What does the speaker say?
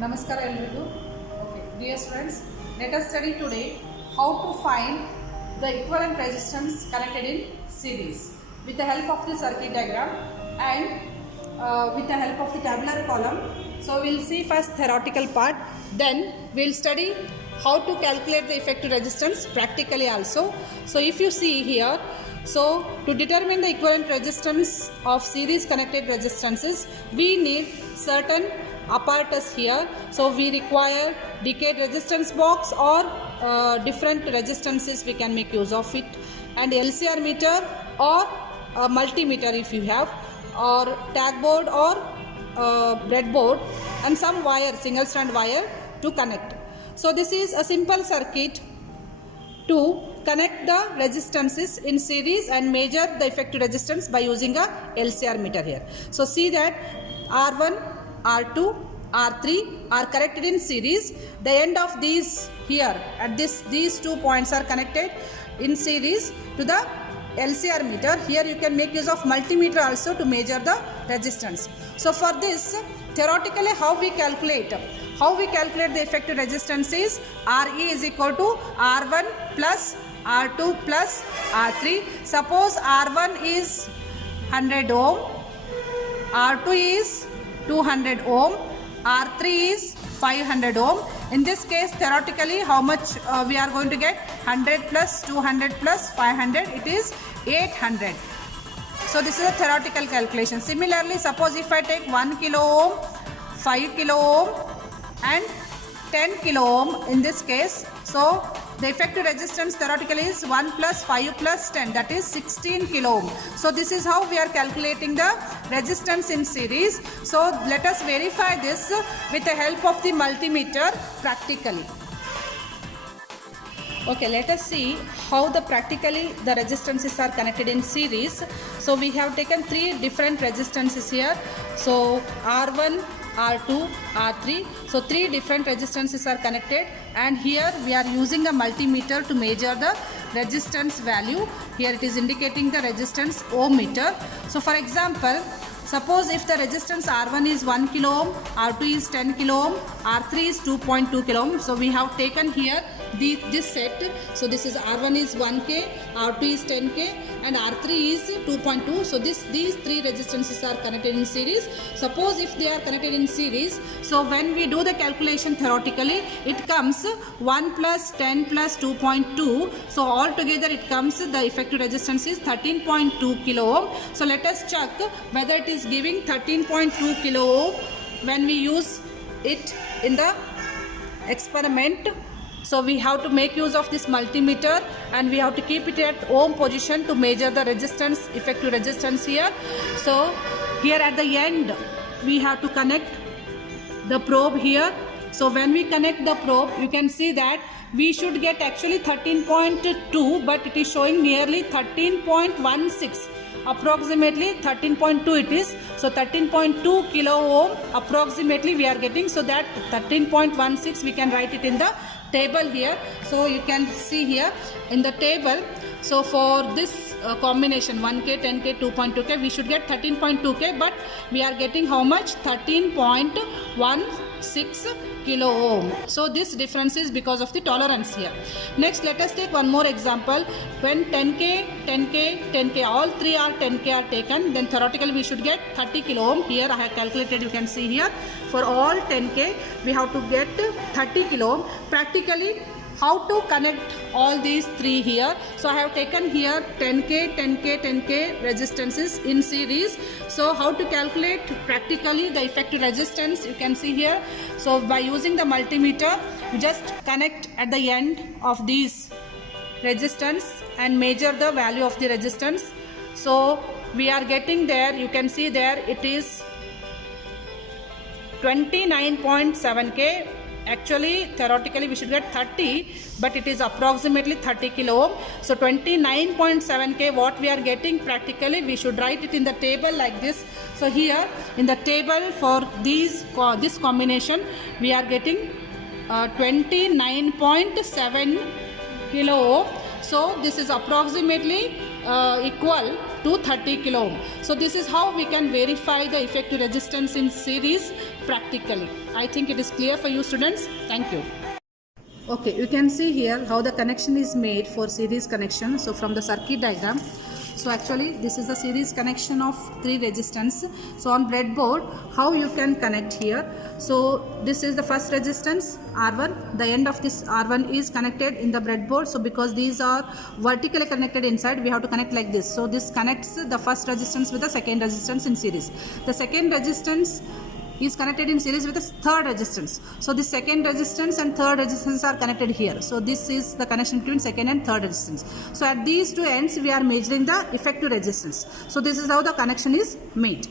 Namaskar everyone. Okay, dear students, let us study today how to find the equivalent resistance connected in series with the help of the circuit diagram and with the help of the tabular column. So we will see first theoretical part, then we will study how to calculate the effective resistance practically also. So if you see here, so to determine the equivalent resistance of series connected resistances, we need certain apparatus here. So we require decayed resistance box or different resistances we can make use of it, and LCR meter or a multimeter if you have, or tag board or breadboard, and some wire, single strand wire to connect. So this is a simple circuit to connect the resistances in series and measure the effective resistance by using a LCR meter here. So see that R1, R2, R3 are connected in series. The end of these here at these 2 points are connected in series to the LCR meter. Here you can make use of multimeter also to measure the resistance. So for this, theoretically how we calculate the effective resistance is RE is equal to R1 plus R2 plus R3. Suppose R1 is 100 ohm, R2 is 200 ohm, R3 is 500 ohm. In this case, theoretically, how much we are going to get? 100 plus 200 plus 500, it is 800. So this is a theoretical calculation. Similarly, suppose if I take 1 kilo ohm, 5 kilo ohm and 10 kilo ohm in this case, so the effective resistance theoretically is 1 plus 5 plus 10, that is 16 kilo ohm. So this is how we are calculating the resistance in series. So let us verify this with the help of the multimeter practically. Okay, let us see how practically the resistances are connected in series. So we have taken 3 different resistances here. So R1, R2, R3. So 3 different resistances are connected, and here we are using a multimeter to measure the resistance value. Here it is indicating the resistance ohm meter. So for example, suppose if the resistance R1 is 1 kilo ohm, R2 is 10 kilo ohm, R3 is 2.2 kilo ohm. So we have taken here this set. So this is R1 is 1K, R2 is 10K and R3 is 2.2. So these 3 resistances are connected in series. Suppose if they are connected in series, so when we do the calculation theoretically, it comes 1 plus 10 plus 2.2. So altogether it comes, the effective resistance is 13.2 kilo ohm. So let us check whether it is giving 13.2 kilo ohm when we use it in the experiment. So we have to make use of this multimeter and we have to keep it at ohm position to measure the resistance, effective resistance here. So here at the end we have to connect the probe here. So when we connect the probe, you can see that we should get actually 13.2, but it is showing nearly 13.16. Approximately 13.2 it is. So 13.2 kilo ohm approximately we are getting. So that 13.16 we can write it in the table here. So you can see here in the table. So for this combination 1K, 10K, 2.2K, we should get 13.2K, but we are getting how much? 13.16 kilo ohm. So this difference is because of the tolerance here. Next, let us take one more example. When 10K, 10K, 10K, all 3 are 10K are taken, then theoretically we should get 30 kilo ohm. Here I have calculated, you can see here, for all 10K we have to get 30 kilo ohm. Practically, how to connect all these 3 here? So I have taken here 10K, 10K, 10K resistances in series. So how to calculate practically the effective resistance? You can see here. So by using the multimeter, you just connect at the end of these resistance and measure the value of the resistance. So we are getting there, you can see there it is 29.7K. Actually, theoretically we should get 30, but it is approximately 30 kilo ohm. So 29.7K what we are getting, practically we should write it in the table like this. So here in the table for this combination we are getting 29.7 kilo ohm. So this is approximately equal to 30 kilo ohm. So this is how we can verify the effective resistance in series. practically. I think it is clear for you students. Thank you. Okay, you can see here how the connection is made for series connection. So from the circuit diagram, so actually this is the series connection of 3 resistance. So on breadboard, how you can connect here. So this is the first resistance R1. The end of this R1 is connected in the breadboard. So because these are vertically connected inside, we have to connect like this. So this connects the first resistance with the second resistance in series. The second resistance is connected in series with the third resistance. So the second resistance and third resistance are connected here. So this is the connection between second and third resistance. So at these two ends we are measuring the effective resistance. So this is how the connection is made.